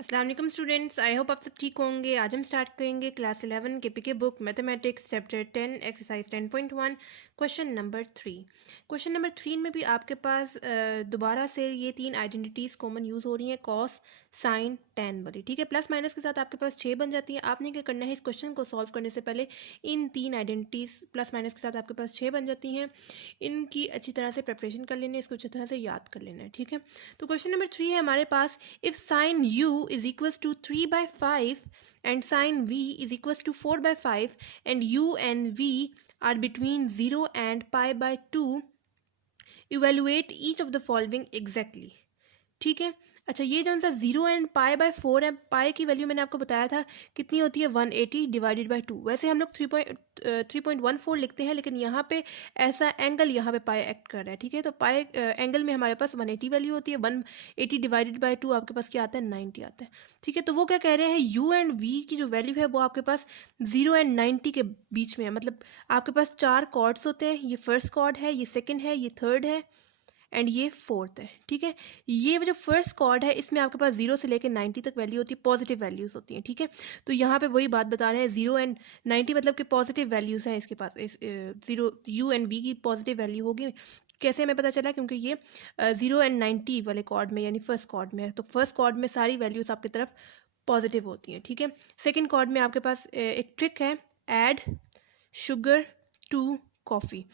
अस्सलाम वालेकुम students, I hope आप सब ठीक होंगे। आज हम स्टार्ट करेंगे क्लास 11 के PK book mathematics chapter 10 exercise 10.1 question number 3। Question number 3 में भी आपके पास दोबारा से ये तीन आइडेंटिटीज़ कॉमन यूज़ हो रही हैं, कॉस साइन टेन वाली। ठीक है, प्लस माइनस के साथ आपके पास 6 बन जाती है। आपने क्या करना है, इस क्वेश्चन को सॉल्व करने से पहले इन तीन आइडेंटिटीज़ प्लस माइनस के साथ आपके पास 6 बन जाती हैं, इनकी अच्छी तरह से प्रिपरेशन कर लेना है, इसको अच्छी तरह से याद कर लेना है। ठीक है, तो क्वेश्चन नंबर 3 है हमारे पास, if sine u is equals to 3/5 and sine v is equals to 4/5 and u and v are between 0 and pi/2, evaluate each of the following exactly। ठीक है, अच्छा ये जो सा 0 and pi/4 है, पाई की वैल्यू मैंने आपको बताया था कितनी होती है 180 डिवाइडेड बाई 2। वैसे हम लोग 3.14 लिखते हैं, लेकिन यहाँ पे ऐसा एंगल यहाँ पे पाई एक्ट कर रहा है। ठीक है, तो पाई एंगल में हमारे पास 180 वैल्यू होती है, 180 डिवाइडेड बाई 2 आपके पास क्या आता है 90 आता है। ठीक है, तो वो क्या कह रहे हैं, यू एंड वी की जो वैल्यू है वो आपके पास 0 and 90 के बीच में है। मतलब आपके पास चार कॉर्ड्स होते हैं, ये फर्स्ट कॉर्ड है, ये सेकेंड है, ये थर्ड है एंड ये फोर्थ है। ठीक है, ये जो फर्स्ट कॉर्ड है इसमें आपके पास 0 से लेकर 90 तक वैल्यू होती है, पॉजिटिव वैल्यूज़ होती हैं। ठीक है, तो यहाँ पे वही बात बता रहे हैं, 0 and 90 मतलब कि पॉजिटिव वैल्यूज़ हैं इसके पास। इस 0 यू एंड वी की पॉजिटिव वैल्यू होगी। कैसे हमें पता चला, क्योंकि ये 0 and 90 वाले कॉर्ड में यानी फर्स्ट कॉर्ड में है, तो फर्स्ट कॉर्ड में सारी वैल्यूज़ आपकी तरफ पॉजिटिव होती हैं। ठीक है, सेकेंड कॉर्ड में आपके पास एक ट्रिक है, ऐड शुगर टू कॉफ़ी।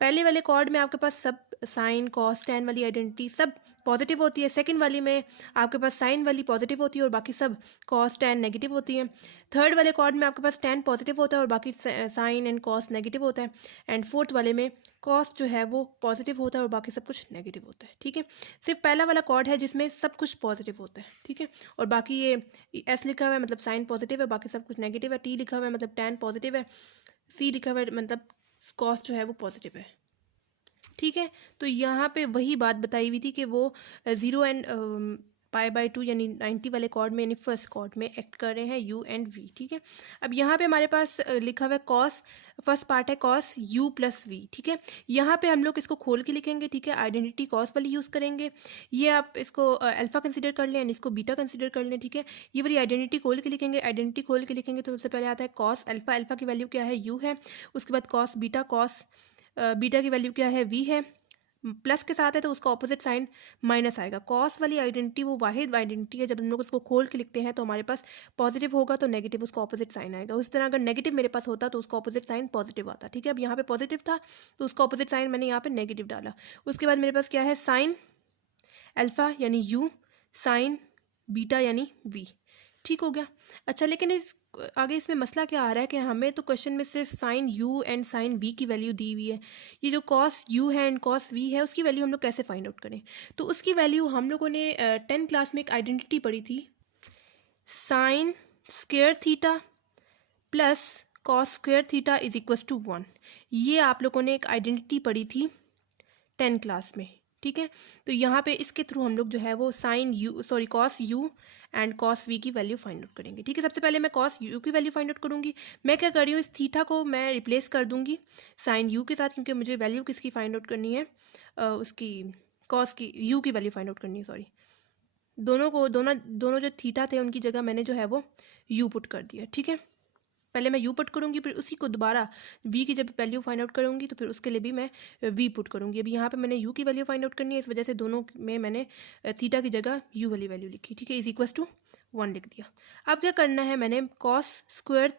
पहले वाले कॉर्ड में आपके पास सब साइन कॉस टेन वाली आइडेंटिटी सब पॉजिटिव होती है, सेकंड वाली में आपके पास साइन वाली पॉजिटिव होती है और बाकी सब कॉस टेन नेगेटिव होती है। थर्ड वाले कॉर्ड में आपके पास टेन पॉजिटिव होता है और बाकी साइन एंड कॉस नेगेटिव होता है। एंड फोर्थ वाले में कॉस जो है वो पॉजिटिव होता है और बाकी सब कुछ नेगेटिव होता है। ठीक है, सिर्फ पहला वाला कॉर्ड है जिसमें सब कुछ पॉजिटिव होता है। ठीक है, और बाकी ये एस लिखा हुआ है मतलब साइन पॉजिटिव है, बाकी सब कुछ नेगेटिव है। टी लिखा हुआ है मतलब टेन पॉजिटिव है, सी लिखा हुआ है मतलब कॉस जो है वो पॉजिटिव है। ठीक है, तो यहाँ पे वही बात बताई हुई थी कि वो 0 and pi/2 यानी 90 वाले कॉर्ड में यानी फर्स्ट कॉर्ड में एक्ट कर रहे हैं u एंड v। ठीक है, अब यहाँ पे हमारे पास लिखा हुआ है कॉस, फर्स्ट पार्ट है कॉस u प्लस v। ठीक है, यहाँ पे हम लोग इसको खोल के लिखेंगे। ठीक है, आइडेंटिटी कॉस वाली यूज़ करेंगे। ये आप इसको अल्फ़ा कंसिडर कर लें एंड इसको बीटा कंसिडर कर लें। ठीक है, ये वाली आइडेंटिटी खोल के लिखेंगे। आइडेंटिटी खोल के लिखेंगे तो सबसे पहले आता है कॉस अल्फ़ा, अल्फ़ा की वैल्यू क्या है u है। उसके बाद कॉस बीटा, कॉस बीटा की वैल्यू क्या है v है। प्लस के साथ है तो उसका ऑपोजिट साइन माइनस आएगा। कॉस वाली आइडेंटिटी वो वाहिद आइडेंटिटी है, जब हम लोग उसको खोल के लिखते हैं तो हमारे पास पॉजिटिव होगा तो नेगेटिव उसका ऑपोजिट साइन आएगा। उस तरह अगर नेगेटिव मेरे पास होता तो उसका ऑपोजिट साइन पॉजिटिव आता। ठीक है, अब यहाँ पे पॉजिटिव था तो उसका ऑपोजिट साइन मैंने यहाँ पे नेगेटिव डाला। उसके बाद मेरे पास क्या है, साइन अल्फ़ा यानी u, साइन बीटा यानी v। ठीक हो गया। अच्छा, लेकिन इस आगे इसमें मसला क्या आ रहा है कि हमें तो क्वेश्चन में सिर्फ sine u and sine v की वैल्यू दी हुई है। ये जो कॉस u है एंड कॉस v है उसकी वैल्यू हम लोग कैसे फाइंड आउट करें। तो उसकी वैल्यू हम लोगों ने 10 क्लास में एक आइडेंटिटी पढ़ी थी, sine square theta plus cos square theta is equals to 1। ये आप लोगों ने एक आइडेंटिटी पढ़ी थी 10 क्लास में। ठीक है, तो यहाँ पे इसके थ्रू हम लोग जो है वो sine U sorry cos U and cos V की वैल्यू फाइंड आउट करेंगे। ठीक है, सबसे पहले मैं कॉस यू की वैल्यू फाइंड आउट करूँगी। मैं क्या कर रही हूँ, इस थीटा को मैं रिप्लेस कर दूँगी साइन यू के साथ, क्योंकि मुझे वैल्यू किसकी फाइंड आउट करनी है, उसकी कॉस की, यू की वैल्यू फाइंड आउट करनी है। सॉरी, दोनों जो थीटा थे उनकी जगह मैंने जो है वो यू पुट कर दिया। ठीक है, पहले मैं यू पुट करूँगी, फिर उसी को दोबारा वी की जब वैल्यू फाइंड आउट करूँगी तो फिर उसके लिए भी मैं वी पुट करूँगी। अभी यहाँ पे मैंने यू की वैल्यू फाइंड आउट करनी है, इस वजह से दोनों में मैंने थीटा की जगह यू वाली वैल्यू लिखी। ठीक है, इज इक्वस टू 1 लिख दिया। अब क्या करना है, मैंने कॉस स्क्वायर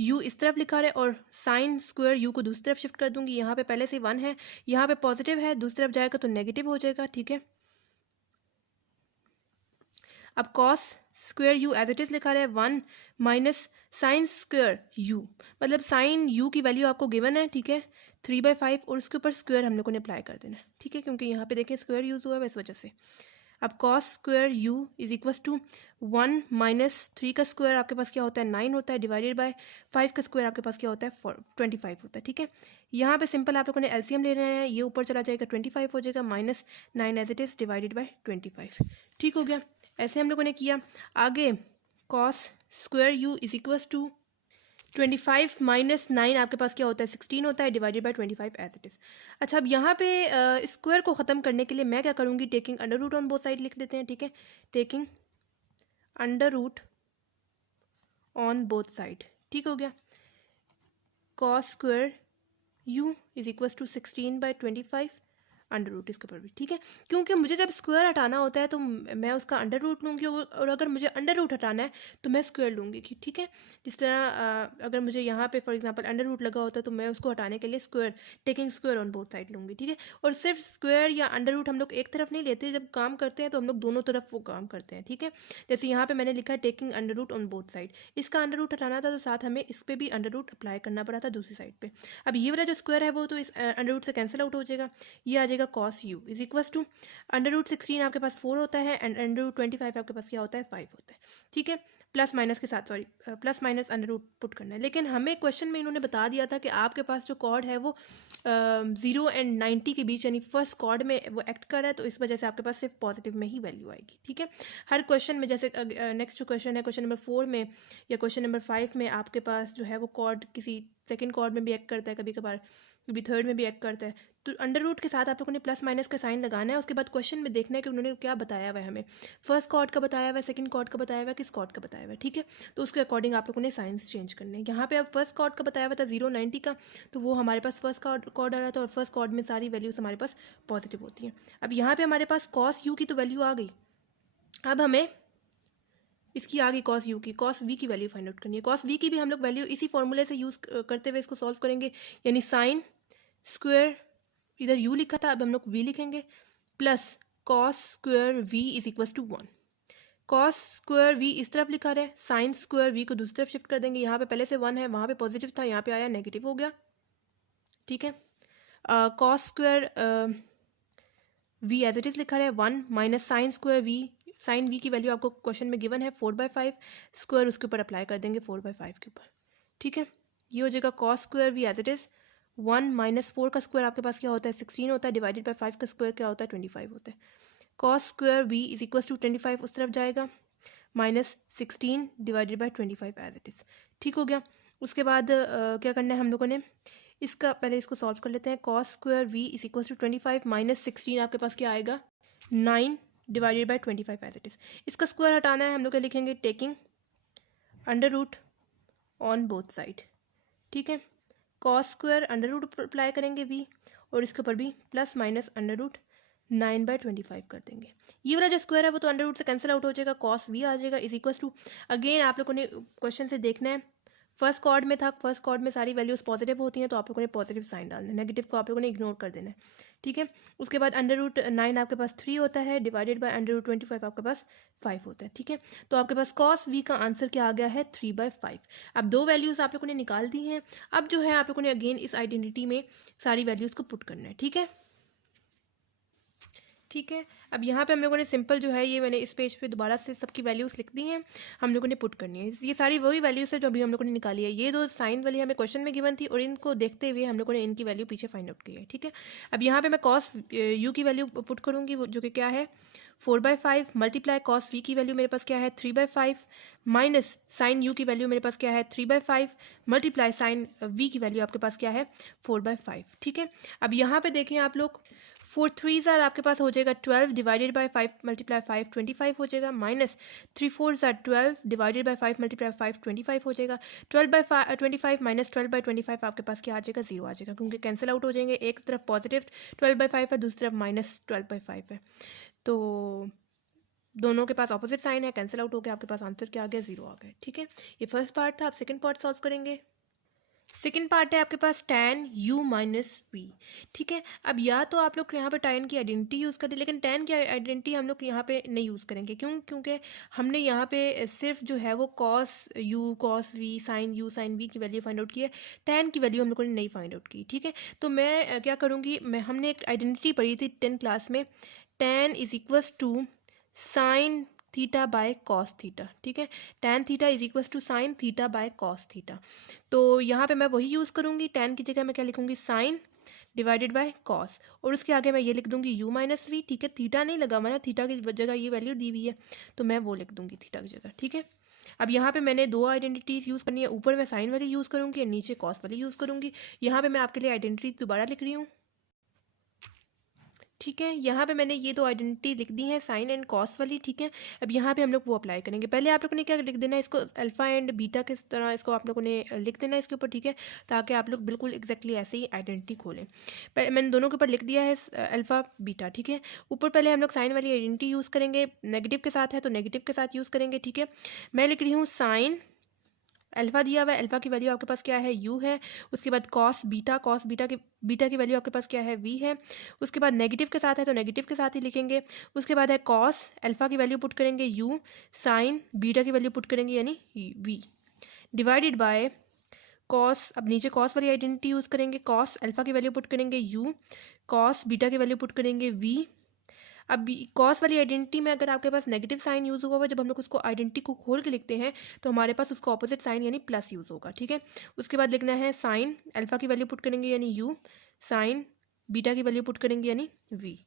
यू इस तरफ लिखा है और साइन स्क्वायर यू को दूसरी तरफ शिफ्ट कर दूंगी। यहाँ पे पहले से 1 है, यहाँ पे पॉजिटिव है, दूसरी तरफ जाएगा तो नेगेटिव हो जाएगा। ठीक है, अब cos square U as it is लिखा है 1 माइनस साइन स्क्वेयर यू, मतलब साइन यू की वैल्यू आपको गिवन है। ठीक है, 3/5 और उसके ऊपर स्क्वेयर हम लोगों ने अप्लाई कर देना है। ठीक है, क्योंकि यहाँ पे देखें स्क्वेयर यूज़ हुआ है इस वजह से। अब cos square U is equals to 1 minus 3 का स्क्वायर आपके पास क्या होता है 9 होता है, डिवाइडेड बाय 5 का स्क्वायर आपके पास क्या होता है 25 होता है। ठीक है, यहाँ पे सिंपल आप लोगों ने एलसीएम ले रहे हैं, ये ऊपर चला जाएगा 25 हो जाएगा, minus 9 as it is divided by 25। ठीक हो गया, ऐसे हम लोगों ने किया। आगे cos square U is equals to 25 minus 9 आपके पास क्या होता है 16 होता है, divided by 25 as it is. अच्छा, अब यहाँ पे स्क्वायर को ख़त्म करने के लिए मैं क्या करूँगी, taking under root on both side लिख लेते हैं। ठीक है, taking under root on both side, ठीक हो गया। Cos square U is equals to 16/25 under root इसके ऊपर भी, ठीक है। क्योंकि मुझे जब स्क्वायर हटाना होता है तो मैं उसका अंडर रूट लूँगी, और अगर मुझे अंडर रूट हटाना है तो मैं स्क्वायर लूँगी, ठीक है। जिस तरह अगर मुझे यहाँ पे फॉर एग्जांपल अंडर रूट लगा होता है तो मैं उसको हटाने के लिए square, taking square on both side लूँगी, ठीक है। और सिर्फ स्क्वायर या अंडर रूट हम लोग एक तरफ नहीं लेते, जब काम करते हैं तो हम लोग दोनों तरफ वो काम करते हैं, ठीक है। जैसे यहाँ पर मैंने लिखा है taking under root on both side, इसका अंडर रूट हटाना था तो साथ हमें इस पर भी अंडर रूट अप्लाई करना पड़ा था दूसरी साइड पर। अब ये वाला जो स्क्वायर है वो तो इस अंडर रूट से कैंसिल आउट हो जाएगा, ये आ जाएगा cos U is equals to under root 16 आपके पास 4 होता है एंड अंडर रूट 25 आपके पास क्या होता है 5 होता है, ठीक है। प्लस माइनस के साथ, sorry plus minus under root put करना है। लेकिन हमें क्वेश्चन में इन्होंने बता दिया था कि आपके पास जो कॉर्ड है वो 0 एंड 90 के बीच यानी फर्स्ट कॉर्ड में वो एक्ट कर रहा है, तो इस वजह से आपके पास सिर्फ पॉजिटिव में ही वैल्यू आएगी, ठीक है। हर क्वेश्चन में जैसे नेक्स्ट जो क्वेश्चन है क्वेश्चन नंबर 4 में या क्वेश्चन नंबर 5 में आपके पास जो है वो कॉर्ड किसी सेकेंड कॉर्ड में भी एक्ट करता है, कभी कभार कभी थर्ड में भी एक्ट करता है, तो अंडर रूट के साथ आप लोगों ने प्लस माइनस का साइन लगाना है। उसके बाद क्वेश्चन में देखना है कि उन्होंने क्या बताया हुआ है, हमें फर्स्ट कॉर्ड का बताया हुआ है, सेकंड कॉर्ड का बताया हुआ है, किस कॉर्ड का बताया हुआ है, ठीक है। तो उसके अकॉर्डिंग आप लोगों ने साइंस चेंज करने हैं। यहाँ पे अब फर्स्ट कॉर्ड का बताया हुआ था 0-90 का, तो वो हमारे पास फर्स्ट कॉर्ड आ रहा था और फर्स्ट कॉर्ड में सारी वैल्यूज हमारे पास पॉजिटिव होती हैं। अब यहाँ पर हमारे पास कॉस यू की तो वैल्यू आ गई, अब हमें इसकी आ गई कॉस यू की, कॉस वी की वैल्यू फाइंड आउट करनी है। कॉस वी की भी हम लोग वैल्यू इसी फॉर्मूले से यूज़ करते हुए इसको सॉल्व करेंगे, यानी साइन स्क्वायर, इधर u लिखा था अब हम लोग v लिखेंगे, plus cos square v is equals to 1। Cos square v इस तरफ लिखा रहे, साइन स्क्वायर v को दूसरी तरफ शिफ्ट कर देंगे। यहाँ पे पहले से 1 है, वहाँ पे पॉजिटिव था, यहाँ पे आया नेगेटिव हो गया, ठीक है। Cos square v as it is लिखा रहे 1 minus sine square v, sine v की वैल्यू आपको क्वेश्चन में गिवन है 4/5, स्क्वायर उसके ऊपर अप्लाई कर देंगे 4/5 के ऊपर, ठीक है। ये हो जाएगा cos square v as it is 1 minus 4 का स्क्वायर आपके पास क्या होता है 16 होता है, डिवाइडेड बाय 5 का स्क्वायर क्या होता है 25 होता है। Cos square v is equals to 25 उस तरफ जाएगा, minus 16 divided by 25 as it is, ठीक हो गया। उसके बाद क्या करना है हम लोगों ने, इसका पहले इसको सॉल्व कर लेते हैं। Cos square v is equals to 25 minus 16 आपके पास क्या आएगा 9 divided by 25 as it is. इसका स्क्वायर हटाना है, हम लोग क्या लिखेंगे taking under root on both side, ठीक है। Cos square under root apply करेंगे v, और इसके ऊपर भी प्लस माइनस अंडर रूट 9/25 कर देंगे। ये वाला जो स्क्वायर है वो तो अंडर रूट से कैंसिल आउट हो जाएगा, कॉस v आ जाएगा इज इक्वल्स टू, अगेन आप लोगों ने क्वेश्चन से देखना है फर्स्ट कॉर्ड में था, फर्स्ट कॉर्ड में सारी वैल्यूज पॉजिटिव होती हैं तो आप लोगों ने पॉजिटिव साइन डालना है, नेगेटिव को आप लोगों ने इग्नोर कर देना है, ठीक है। उसके बाद अंडर रूट 9 आपके पास 3 होता है, डिवाइडेड बाय अंडर रूट 25 आपके पास 5 होता है, ठीक है। तो आपके पास कॉस v का आंसर क्या आ गया है 3/5। अब दो वैल्यूज आप लोगों ने निकाल दी हैं, अब जो है आप लोगों ने अगेन इस आइडेंटिटी में सारी वैल्यूज को पुट करना है, ठीक है, ठीक है। अब यहाँ पे हम लोगों ने सिंपल जो है ये मैंने इस पेज पे दोबारा से सबकी वैल्यूज़ लिख दी हैं, हम लोगों ने पुट करनी है। ये सारी वही वैल्यूज़ है जो अभी हम लोगों ने निकाली है, ये दो साइन वाली हमें क्वेश्चन में गिवन थी और इनको देखते हुए हम लोगों ने इनकी वैल्यू पीछे फाइंड आउट की है, ठीक है। अब यहाँ पर मैं कॉस यू की वैल्यू पुट करूँगी जो कि क्या है 4/5 मल्टीप्लाई कॉस वी की वैल्यू मेरे पास क्या है 3/5 माइनस साइन यू की वैल्यू मेरे पास क्या है 3/5 मल्टीप्लाई साइन वी की वैल्यू आपके पास क्या है 4/5, ठीक है। अब यहाँ पे देखें आप लोग 4 3s आपके पास हो जाएगा 12 डिवाइडेड बाय 5 मल्टीप्लाई 5 25 हो जाएगा, minus 3 4s 12 divided by 5 multiply 5 25 हो जाएगा। 12/25 माइनस 12/25 आपके पास क्या आ जाएगा 0 आ जाएगा, क्योंकि कैंसिल आउट हो जाएंगे, एक तरफ पॉजिटिव 12/5 है, दूसरी तरफ माइनस 12/5 है, तो दोनों के पास ऑपोजिट साइन है, कैंसिल आउट हो गया, आपके पास आंसर क्या आ गया 0 आ गया, ठीक है। ये फर्स्ट पार्ट था। आप सेकंड पार्ट सॉल्व करेंगे। सेकेंड पार्ट है आपके पास tan u माइनस वी, ठीक है। अब या तो आप लोग यहाँ पे tan की आइडेंटिटी यूज़ करें, लेकिन tan की आइडेंटिटी हम लोग यहाँ पे नहीं यूज़ करेंगे, क्योंकि हमने यहाँ पे सिर्फ जो है वो cos u cos v sin u sin v की वैल्यू फाइंड आउट की है, tan की वैल्यू हम लोगों ने नहीं फाइंड आउट की, ठीक है। तो मैं क्या करूँगी, हमने एक आइडेंटिटी पढ़ी थी 10th क्लास में, tan is equals to sine theta by cos theta, ठीक है। tan theta is equals to sine theta by cos theta. तो यहाँ पे मैं वही यूज़ करूँगी, tan की जगह मैं क्या लिखूँगी साइन डिवाइडेड बाय कॉस, और उसके आगे मैं ये लिख दूँगी u माइनस वी, ठीक है। थीटा नहीं लगा हुआ ना, थीटा की जगह ये वैल्यू दी हुई है तो मैं वो लिख दूँगी थीटा की जगह, ठीक है। अब यहाँ पे मैंने दो आइडेंटिटीज़ यूज़ करनी है, ऊपर मैं साइन वाली यूज़ करूँगी और नीचे कॉस वाली यूज़ करूँगी। यहाँ पे मैं आपके लिए आइडेंटिटी दोबारा लिख रही हूँ, ठीक है, यहाँ पे मैंने ये दो आइडेंटिटी लिख दी हैं, साइन एंड कॉस वाली। ठीक है, अब यहाँ पे हम लोग वो अप्लाई करेंगे। पहले आप लोगों ने क्या लिख देना है, इसको अल्फ़ा एंड बीटा किस तरह इसको आप लोगों ने लिख देना है इसके ऊपर। ठीक है, ताकि आप लोग बिल्कुल एग्जैक्टली ऐसे ही आइडेंटिटी खोलें। मैंने दोनों के ऊपर लिख दिया है अल्फ़ा बीटा। ठीक है, ऊपर पहले हम लोग साइन वाली आइडेंटिटी यूज़ करेंगे, नेगेटिव के साथ है तो नेगेटिव के साथ यूज़ करेंगे। ठीक है, मैं लिख रही हूँ साइन अल्फ़ा दिया हुआ है, अल्फ़ा की वैल्यू आपके पास क्या है, यू है। उसके बाद कॉस बीटा की वैल्यू आपके पास क्या है, वी है। उसके बाद नेगेटिव के साथ है तो नेगेटिव के साथ ही लिखेंगे। उसके बाद है कॉस अल्फ़ा की वैल्यू पुट करेंगे यू, साइन बीटा की वैल्यू पुट करेंगे यानी वी, डिवाइडेड बाय कॉस। अब नीचे कॉस वाली आइडेंटिटी यूज़ करेंगे, कॉस अल्फ़ा की वैल्यू पुट करेंगे यू, कॉस बीटा की वैल्यू पुट करेंगे वी। अब कॉस वाली आइडेंटिटी में अगर आपके पास नेगेटिव साइन यूज़ हुआ हुआ, जब हम लोग उसको आइडेंटिटी को खोल के लिखते हैं तो हमारे पास उसका ऑपोजिट साइन यानी प्लस यूज़ होगा। ठीक है, उसके बाद लिखना है साइन अल्फ़ा की वैल्यू पुट करेंगे यानी यू, साइन बीटा की वैल्यू पुट करेंगे यानी वी।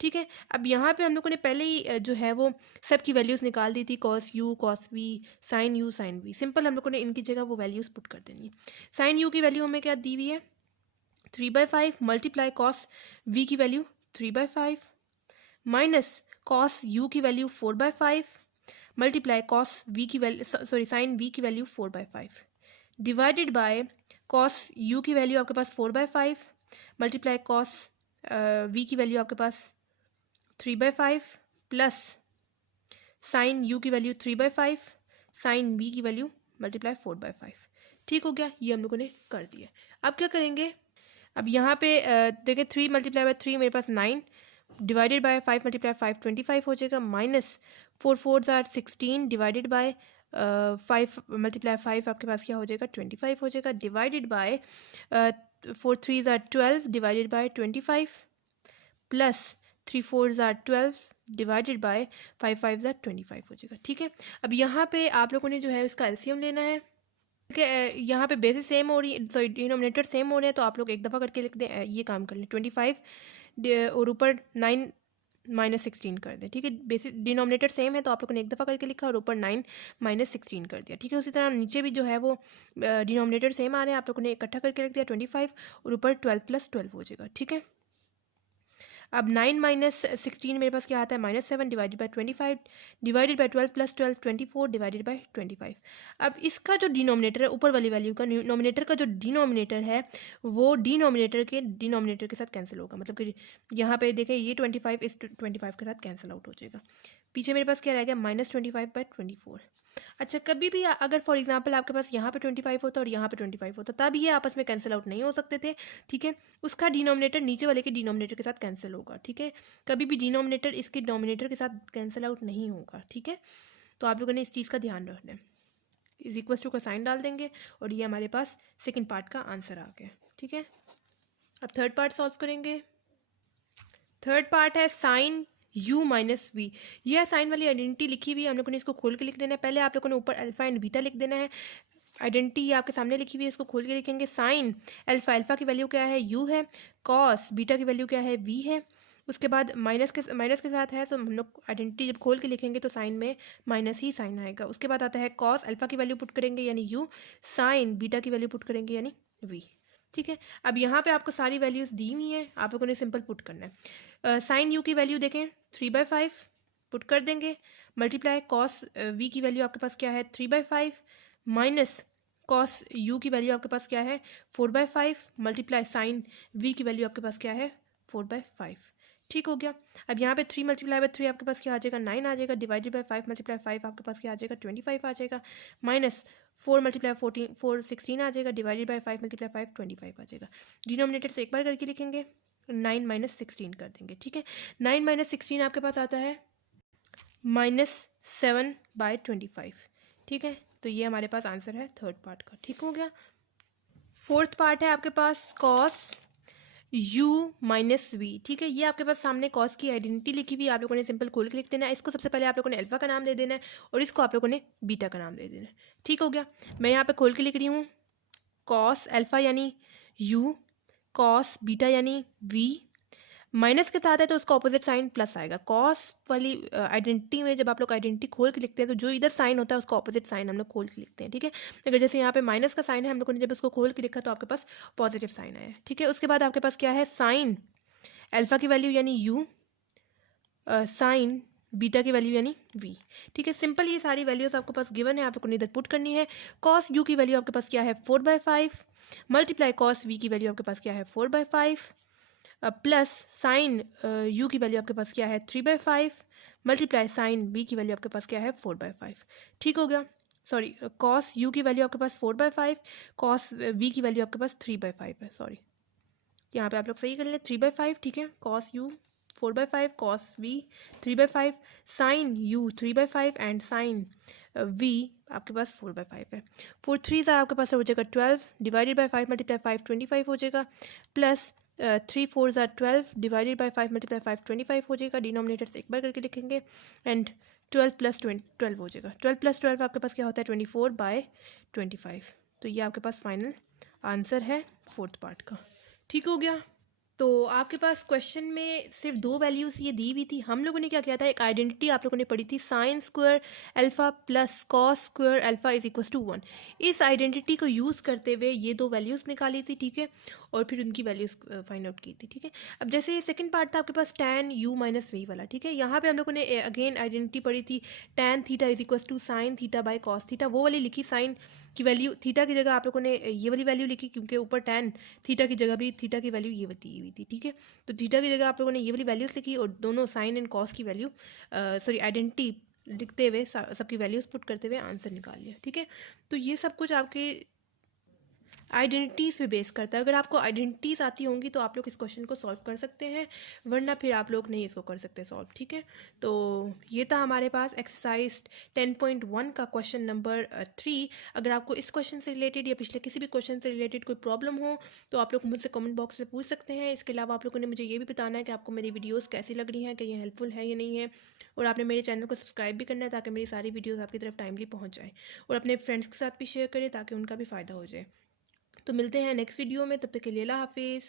ठीक है, अब यहाँ पे हम लोगों ने पहले ही जो है वो सब की वैल्यूज़ निकाल दी थी, cos u cos v, sine u sine v. Simple हम लोगों ने इनकी जगह वो वैल्यूज़ पुट कर देनी है। साइन यू की वैल्यू हमें क्या दी हुई है, 3/5 मल्टीप्लाई कॉस वी की वैल्यू 3/5 माइनस कॉस यू की वैल्यू 4/5 मल्टीप्लाई कॉस वी की वैल्यू साइन वी की value 4/5 divided by cos U की वैल्यू आपके पास 4/5 मल्टीप्लाई कॉस वी की वैल्यू आपके पास 3/5 प्लस साइन यू की वैल्यू 3/5 साइन वी की वैल्यू मल्टीप्लाई 4/5। ठीक हो गया, ये हम लोगों ने कर दिया। अब क्या करेंगे, अब यहाँ पे देखिए 3 मल्टीप्लाई बाय 3 मेरे पास 9 डिवाइडेड बाय 5 मल्टीप्लाई 5 25 हो जाएगा, minus 4 4 are 16 divided by 5 multiply 5 आपके पास क्या हो जाएगा 25 हो जाएगा, divided by 4 3 are 12 divided by 25 plus 3 4 are 12 divided by 5 5 are 25 हो जाएगा। ठीक है, अब यहाँ पे आप लोगों ने जो है उसका एलसीएम लेना है। यहाँ पे बेसिस सेम हो रही है, सॉरी डिनोमिनेटर सेम हो रहे हैं, तो आप लोग एक दफ़ा करके लिख दें, ये काम कर लें 25 और ऊपर 9 माइनस 16 कर दें। ठीक है, बेसिस डिनोमिनेटर सेम है तो आप लोगों ने एक दफ़ा करके लिखा और ऊपर 9 माइनस 16 कर दिया। ठीक है, उसी तरह नीचे भी जो है वो डिनोमिनेटर सेम आ रहे हैं, आप लोगों ने इकट्ठा करके लिख दिया 25 और ऊपर 12 + 12 हो जाएगा। ठीक है, अब 9 माइनस 16 मेरे पास क्या आता है -7 divided by 25 divided by 12 + 12 24 divided by 25। अब इसका जो डिनोमिनेटर है ऊपर वाली वैल्यू का, नोमिनेटर का जो डिनोमिनेटर है वो डिनोमिनेटर के साथ कैंसिल होगा। मतलब कि यहाँ पे देखें ये 25 इस 25 के साथ कैंसिल आउट हो जाएगा। पीछे मेरे पास क्या रह गया -25/24। अच्छा, कभी भी अगर फॉर एग्जांपल आपके पास यहाँ पे 25 होता और यहाँ पे 25 होता तब ये आपस में कैंसिल आउट नहीं हो सकते थे। ठीक है, उसका डिनोमिनेटर नीचे वाले के डिनोमिनेटर के साथ कैंसिल होगा। ठीक है, कभी भी डिनोमिनेटर इसके डिनोमिनेटर के साथ कैंसिल आउट नहीं होगा। ठीक है, तो आप लोगों ने इस चीज़ का ध्यान रखना है। इज इक्वल टू का साइन डाल देंगे और ये हमारे पास सेकेंड पार्ट का आंसर आ गया। ठीक है, अब थर्ड पार्ट सॉल्व करेंगे। थर्ड पार्ट है साइन u माइनस वी। यह साइन वाली आइडेंटिटी लिखी हुई है, हम लोगों ने इसको खोल के लिख देना है। पहले आप लोगों ने ऊपर अल्फा एंड बीटा लिख देना है। आइडेंटिटी ये आपके सामने लिखी हुई है, इसको खोल के लिखेंगे। साइन अल्फा की वैल्यू क्या है, u है। कॉस बीटा की वैल्यू क्या है, v है। उसके बाद माइनस के साथ है तो हम लोग आइडेंटिटी जब खोल के लिखेंगे तो साइन में माइनस ही साइन आएगा। उसके बाद आता है कॉस अल्फा की वैल्यू पुट करेंगे यानी u, साइन बीटा की वैल्यू पुट करेंगे यानी v। ठीक है, अब यहाँ पे आपको सारी वैल्यूज़ दी हुई हैं, आप लोगों ने सिंपल पुट करना है। साइन यू की वैल्यू देखें 3/5 पुट कर देंगे, मल्टीप्लाई कॉस वी की वैल्यू आपके पास क्या है 3/5 माइनस कॉस यू की वैल्यू आपके पास क्या है 4/5 मल्टीप्लाई साइन वी की वैल्यू आपके पास क्या है 4/5। ठीक हो गया, अब यहाँ पे 3 मल्टीप्लाई बाय 3 आपके पास क्या आ जाएगा 9 आ जाएगा, डिवाइडेड बाय 5 मल्टीप्लाई 5 आपके पास क्या आ जाएगा 25 आ जाएगा, माइनस 4 मल्टीप्लाई 4 16 आ जाएगा, डिवाइडेड बाय 5 मल्टीप्लाई 5 25 आ जाएगा। डिनोमिनेटर से एक बार करके लिखेंगे, 9 माइनस 16 कर देंगे। ठीक है, 9 माइनस 16 आपके पास आता है -7/25। ठीक है, तो ये हमारे पास आंसर है थर्ड पार्ट का। ठीक हो गया, फोर्थ पार्ट है आपके पास कॉस u माइनस वी। ठीक है, ये आपके पास सामने कॉस की आइडेंटिटी लिखी हुई है, आप लोगों ने सिंपल खोल के लिख देना है। इसको सबसे पहले आप लोगों ने अल्फा का नाम दे देना है और इसको आप लोगों ने बीटा का नाम दे देना है। ठीक हो गया, मैं यहाँ पे खोल के लिख रही हूँ कॉस अल्फा यानी u, कॉस बीटा यानी v, माइनस के साथ है तो उसका ऑपोजिट साइन प्लस आएगा। कॉस वाली आइडेंटिटी में जब आप लोग आइडेंटिटी खोल के लिखते हैं तो जो इधर साइन होता है उसका ऑपोजिट साइन हम लोग खोल के लिखते हैं। ठीक है, अगर जैसे यहाँ पे माइनस का साइन है, हम लोगों ने जब उसको खोल के लिखा तो आपके पास पॉजिटिव साइन आया। ठीक है, उसके बाद आपके पास क्या है साइन अल्फ़ा की वैल्यू यानी u, साइन बीटा की वैल्यू यानी v। ठीक है, सिंपल ये सारी वैल्यूज़ आपके पास गिवन है, आपको इधर पुट करनी है। कॉस u की वैल्यू आपके पास क्या है 4/5, मल्टीप्लाई कॉस v की वैल्यू आपके पास क्या है 4/5, प्लस साइन u की वैल्यू आपके पास क्या है 3/5, मल्टीप्लाई साइन b की वैल्यू आपके पास क्या है 4/5। ठीक हो गया, सॉरी कॉस u की वैल्यू आपके पास 4/5, कॉस v की वैल्यू आपके पास 3/5 है, सॉरी यहाँ पे आप लोग सही कर लें 3/5। ठीक है, cos u 4/5, cos v 3/5, sine u 3/5 and sine v आपके पास 4/5 है। 4 3 आपके पास हो जाएगा 12 डिवाइडेड बाई 5 मल्टीप्लाई 5 25 हो जाएगा, प्लस 3 4 12 डिवाइडेड बाई 5 मल्टीप्लाई 5 25 हो जाएगा। डिनोमिनेटर से एक बार करके लिखेंगे एंड 12 प्लस 12 हो जाएगा। 12 प्लस 12 आपके पास क्या होता है 24/25। तो ये आपके पास फाइनल आंसर है फोर्थ पार्ट का। ठीक हो गया। तो आपके पास क्वेश्चन में सिर्फ दो वैल्यूज़ ये दी हुई थी। हम लोगों ने क्या किया था, एक आइडेंटिटी आप लोगों ने पढ़ी थी, sine square alpha plus cos square alpha is equal to 1। इस आइडेंटिटी को यूज़ करते हुए ये दो वैल्यूज़ निकाली थी। ठीक है, और फिर उनकी वैल्यूज़ फाइंड आउट की थी। ठीक है, अब जैसे ये सेकंड पार्ट था आपके पास tan u माइनस वी वाला। ठीक है, यहाँ पे हम लोगों ने अगेन आइडेंटिटी पढ़ी थी tan theta is equal to sine theta by cos theta. वो वाली लिखी, साइन की वैल्यू थीटा की जगह आप लोगों ने ये वाली वैल्यू लिखी, क्योंकि ऊपर tan थीटा की जगह भी थीटा की वैल्यू ये दी हुई थी। ठीक है, तो थीटा की जगह आप लोगों ने ये वाली वैल्यूज़ लिखी और दोनों साइन एंड कॉस की वैल्यू सॉरी आइडेंटिटी लिखते हुए सबकी वैल्यूज़ पुट करते हुए आंसर निकाल लिया। ठीक है, तो ये सब कुछ आपके आइडेंटिटीज़ पे बेस करता है। अगर आपको आइडेंटिटीज़ आती होंगी तो आप लोग इस क्वेश्चन को सॉल्व कर सकते हैं, वरना फिर आप लोग नहीं इसको कर सकते सॉल्व। ठीक है, तो ये था हमारे पास एक्सरसाइज 10.1 का क्वेश्चन नंबर 3। अगर आपको इस क्वेश्चन से रिलेटेड या पिछले किसी भी क्वेश्चन से रिलेटेड कोई प्रॉब्लम हो तो आप लोग मुझसे कमेंट बॉक्स में पूछ सकते हैं। इसके अलावा आप लोगों ने मुझे ये भी बताना है कि आपको मेरी वीडियोज़ कैसी लग रही हैं, कि ये हेल्पफुल है या नहीं है, और आपने मेरे चैनल को सब्सक्राइब भी करना है ताकि मेरी सारी वीडियोज़ आपकी तरफ टाइमली पहुँच जाए, और अपने फ्रेंड्स के साथ भी शेयर करें ताकि उनका भी फ़ायदा हो जाए। तो मिलते हैं नेक्स्ट वीडियो में, तब तक के लिए अल्लाह हाफिज़।